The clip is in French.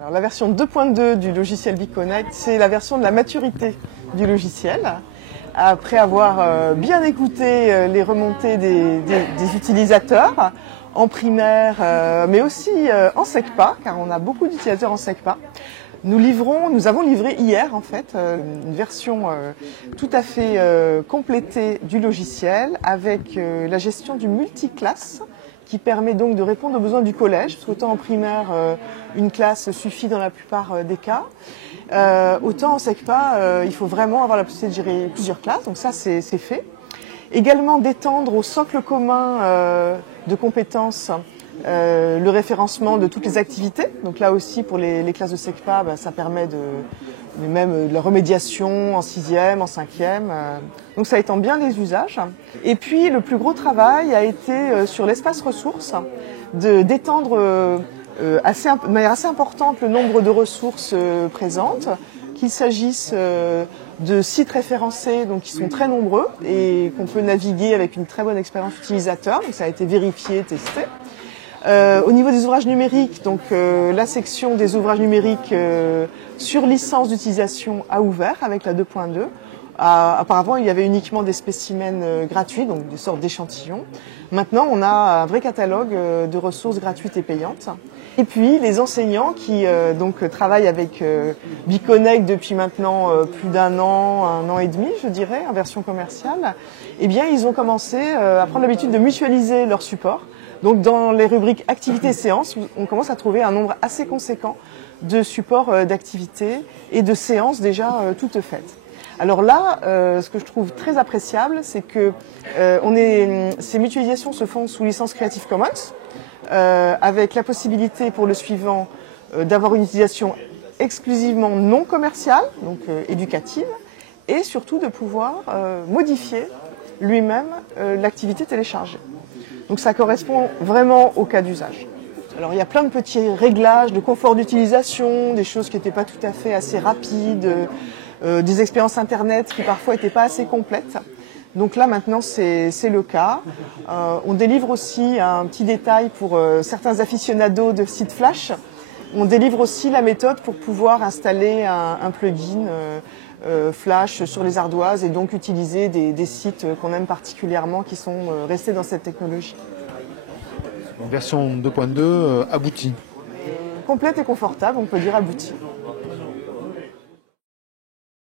Alors, la version 2.2 du logiciel BeConnect, c'est la version de la maturité du logiciel. Après avoir bien écouté les remontées des utilisateurs en primaire, mais aussi en SECPA, car on a beaucoup d'utilisateurs en SECPA. Nous avons livré hier en fait une version tout à fait complétée du logiciel avec la gestion du multiclasse qui permet donc de répondre aux besoins du collège, parce qu'autant en primaire, une classe suffit dans la plupart des cas. Autant en SECPA, il faut vraiment avoir la possibilité de gérer plusieurs classes, donc ça c'est fait. Également d'étendre au socle commun de compétences le référencement de toutes les activités. Donc là aussi, pour les classes de SECPA, ça permet même de la remédiation en 6e, en 5e. Donc ça étend bien les usages. Et puis le plus gros travail a été sur l'espace ressources, d'étendre de manière assez importante le nombre de ressources présentes, qu'il s'agisse de sites référencés donc qui sont très nombreux et qu'on peut naviguer avec une très bonne expérience utilisateur. Donc ça a été vérifié, testé. Au niveau des ouvrages numériques, donc la section des ouvrages numériques sur licence d'utilisation a ouvert avec la 2.2. Auparavant, il y avait uniquement des spécimens gratuits, donc des sortes d'échantillons. Maintenant, on a un vrai catalogue de ressources gratuites et payantes. Et puis, les enseignants qui donc travaillent avec BeConnect depuis maintenant plus d'un an et demi, je dirais, en version commerciale, eh bien, ils ont commencé à prendre l'habitude de mutualiser leur support. Donc dans les rubriques activités et séances, on commence à trouver un nombre assez conséquent de supports d'activités et de séances déjà toutes faites. Alors là, ce que je trouve très appréciable, c'est que ces mutualisations se font sous licence Creative Commons, avec la possibilité pour le suivant d'avoir une utilisation exclusivement non commerciale, donc éducative, et surtout de pouvoir modifier lui-même l'activité téléchargée. Donc ça correspond vraiment au cas d'usage. Alors il y a plein de petits réglages de confort d'utilisation, des choses qui n'étaient pas tout à fait assez rapides, des expériences internet qui parfois n'étaient pas assez complètes. Donc là maintenant c'est le cas. On délivre aussi un petit détail pour certains aficionados de sites Flash. On délivre aussi la méthode pour pouvoir installer un plugin Flash sur les ardoises et donc utiliser des sites qu'on aime particulièrement qui sont restés dans cette technologie. Version 2.2 aboutie. Complète et confortable, on peut dire aboutie.